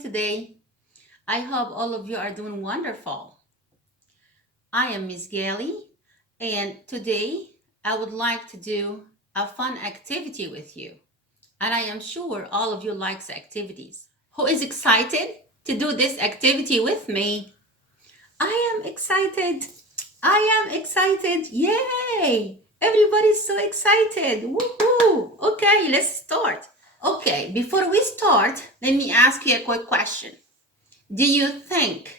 today? I hope all of you are doing wonderful. I am Miss Ghaly, and today I would like to do a fun activity with you. And I am sure all of you likes activities. Who is excited to do this activity with me? I am excited. I am excited. Yay! Everybody's so excited. Woohoo! Okay, let's start. Okay, before we start, let me ask you a quick question. Do you think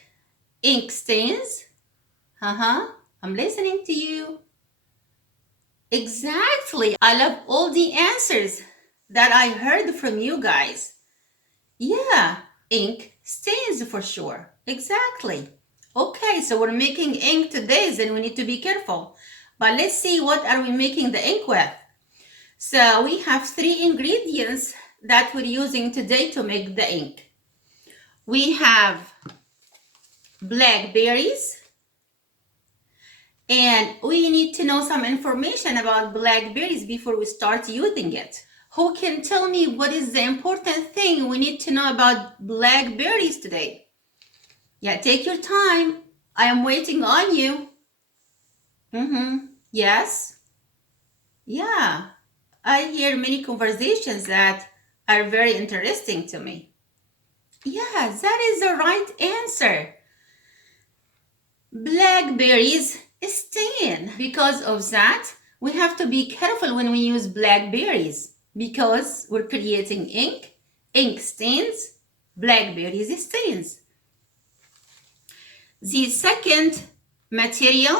ink stains? I'm listening to you. Exactly. I love all the answers that I heard from you guys. Yeah, ink stains for sure. Exactly. Okay, so we're making ink today, then we need to be careful. But let's see what are we making the ink with. So we have 3 ingredients that we're using today to make the ink. We have blackberries, and we need to know some information about blackberries before we start using it. Who can tell me what is the important thing we need to know about blackberries today? Yeah, take your time. I am waiting on you. Yes? Yeah. I hear many conversations that are very interesting to me. Yeah, that is the right answer. Blackberries stain. Because of that, we have to be careful when we use blackberries because we're creating ink. Ink stains, blackberries stains. The second material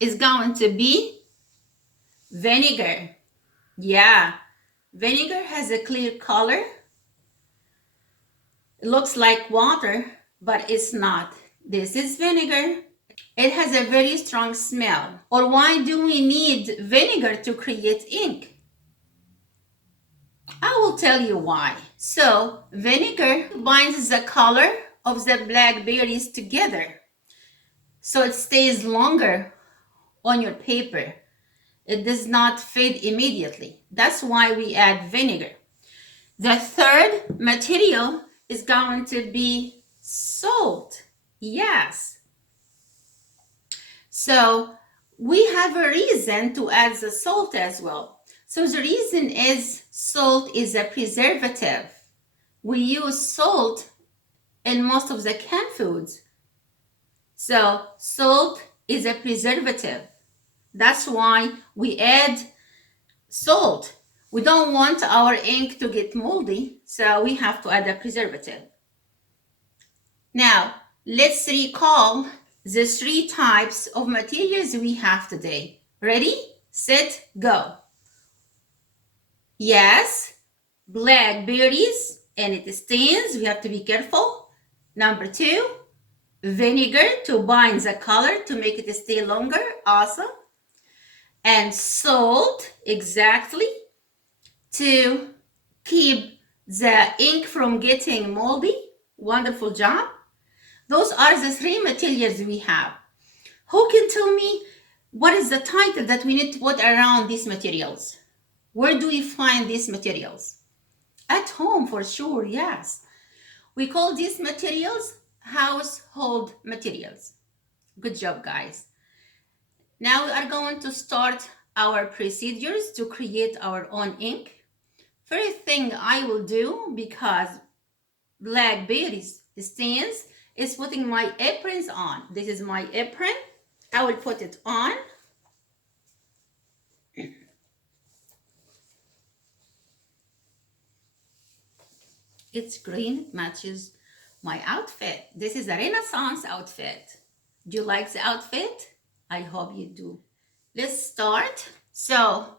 is going to be vinegar. Yeah, vinegar has a clear color. It looks like water, but it's not. This is vinegar. It has a very strong smell. Or why do we need vinegar to create ink? I will tell you why. So, vinegar binds the color of the blackberries together. So it stays longer on your paper. It does not fade immediately. That's why we add vinegar. The third material is going to be salt. Yes. So we have a reason to add the salt as well. So the reason is salt is a preservative. We use salt in most of the canned foods. So salt is a preservative. That's why we add salt. We don't want our ink to get moldy, so we have to add a preservative. Now, let's recall the 3 types of materials we have today. Ready, set, go. Yes, blackberries, and it stains. We have to be careful. Number 2, vinegar to bind the color to make it stay longer. Awesome. And salt, exactly, to keep the ink from getting moldy. Wonderful job. Those are the 3 materials we have. Who can tell me what is the title that we need to put around these materials? Where do we find these materials? At home, for sure, yes. We call these materials household materials. Good job, guys. Now we are going to start our procedures to create our own ink. First thing I will do, because blackberries stains, is putting my aprons on. This is my apron. I will put it on. It's green, it matches my outfit. This is a Renaissance outfit. Do you like the outfit? I hope you do. Let's start. So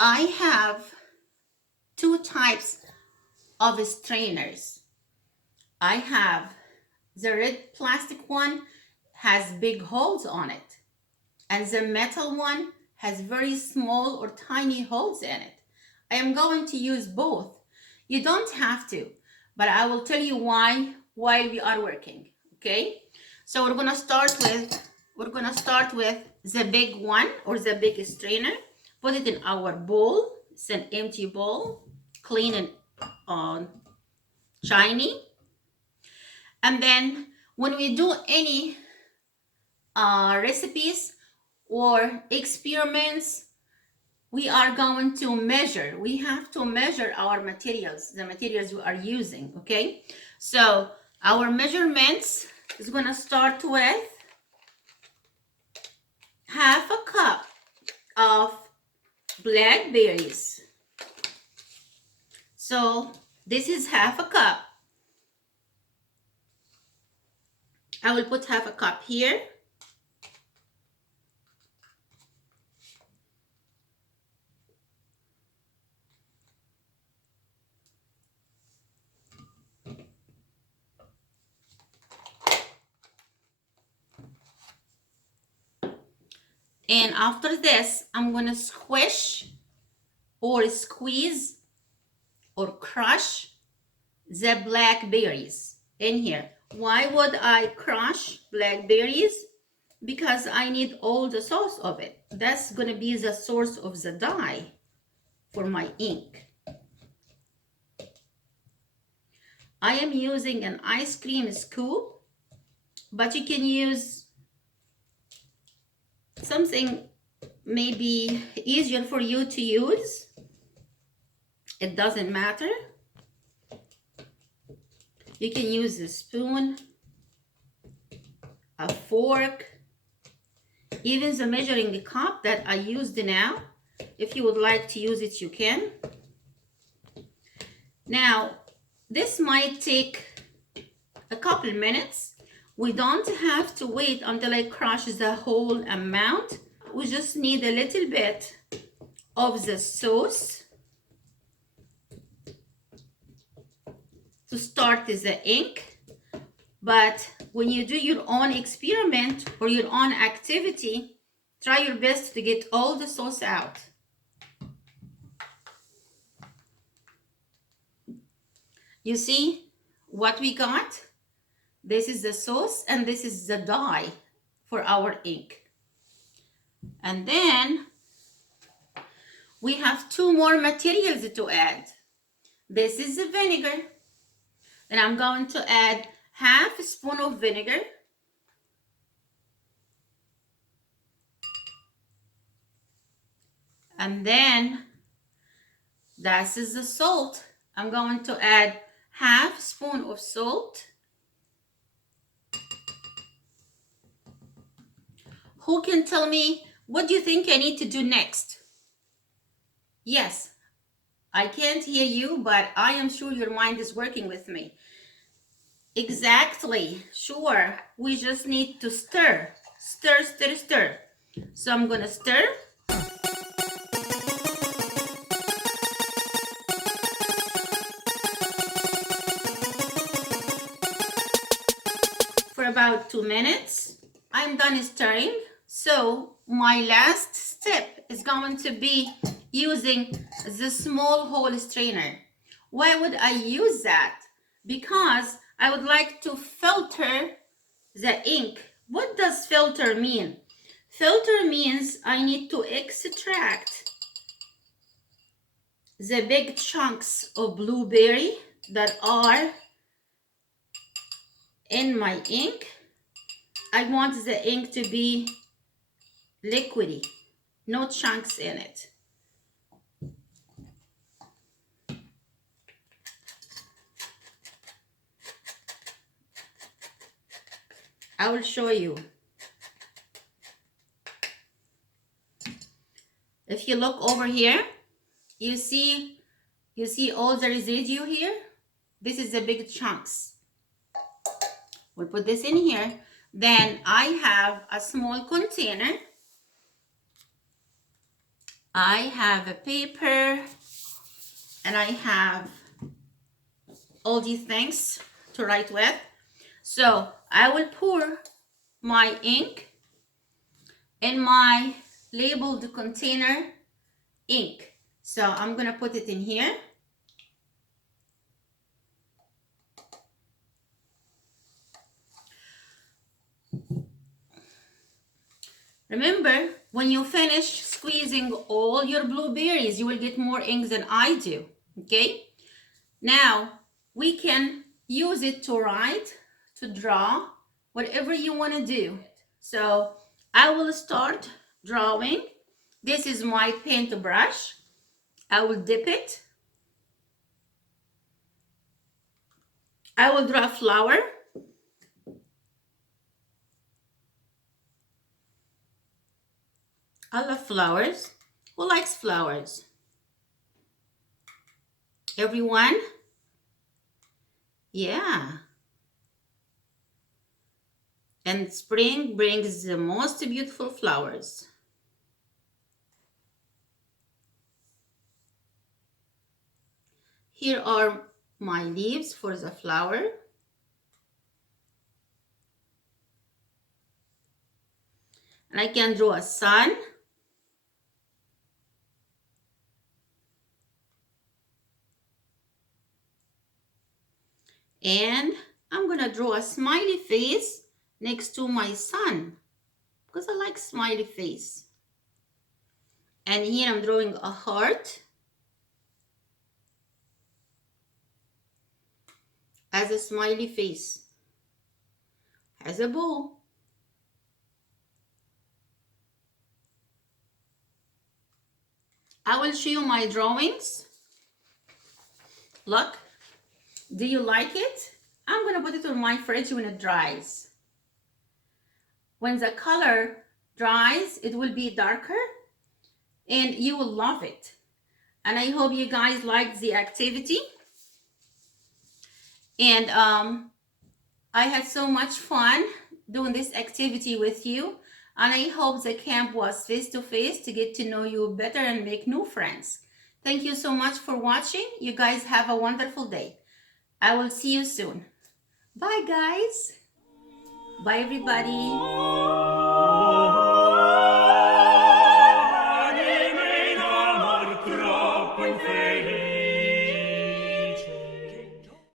I have 2 types of strainers. I have the red plastic one, has big holes on it, and the metal one has very small or tiny holes in it. I am going to use both. You don't have to, but I will tell you why while we are working. Okay, so we're gonna start with the big one, or the big strainer. Put it in our bowl. It's an empty bowl, clean and shiny. And then when we do any recipes or experiments, we are going to measure. We have to measure our materials, the materials we are using, okay? So our measurements is going to start with half a cup of blackberries. So this is half a cup. I will put half a cup here. And after this, I'm going to squish or squeeze or crush the blackberries in here. Why would I crush blackberries? Because I need all the sauce of it. That's going to be the source of the dye for my ink. I am using an ice cream scoop, but you can use something maybe easier for you to use. It doesn't matter. You can use a spoon, a fork, even the measuring cup that I used now. If you would like to use it, you can. Now, this might take a couple minutes. We don't have to wait until I crush the whole amount. We just need a little bit of the sauce to start the ink. But when you do your own experiment or your own activity, try your best to get all the sauce out. You see what we got? This is the sauce and this is the dye for our ink. And then we have two more materials to add. This is the vinegar. And I'm going to add half a spoon of vinegar. And then this is the salt. I'm going to add half a spoon of salt. Who can tell me what do you think I need to do next? Yes, I can't hear you, but I am sure your mind is working with me. Exactly, sure. We just need to stir. Stir, stir, stir. So I'm going to stir. For about 2 minutes. I'm done stirring. So my last step is going to be using the small hole strainer. Why would I use that? Because I would like to filter the ink. What does filter mean? Filter means I need to extract the big chunks of blueberry that are in my ink. I want the ink to be liquidy, no chunks in it. I will show you. If you look over here, you see all the residue here. This is the big chunks. We'll put this in here. Then I have a small container. I have a paper and I have all these things to write with. So I will pour my ink in my labeled container ink. So I'm gonna put it in here. Remember, when you finish squeezing all your blueberries, you will get more ink than I do, okay? Now, we can use it to write, to draw whatever you want to do. So I will start drawing. This is my paintbrush. I will dip it. I will draw a flower. I love flowers. Who likes flowers? Everyone? Yeah. And spring brings the most beautiful flowers. Here are my leaves for the flower. And I can draw a sun. And I'm going to draw a smiley face next to my sun because I like smiley face. And here I'm drawing a heart as a smiley face, as a bow. I will show you my drawings. Look, do you like it? I'm going to put it on my fridge when it dries. When the color dries, it will be darker and you will love it. And I hope you guys liked the activity. And I had so much fun doing this activity with you. And I hope the camp was face-to-face to get to know you better and make new friends. Thank you so much for watching. You guys have a wonderful day. I will see you soon. Bye, guys. Bye, everybody.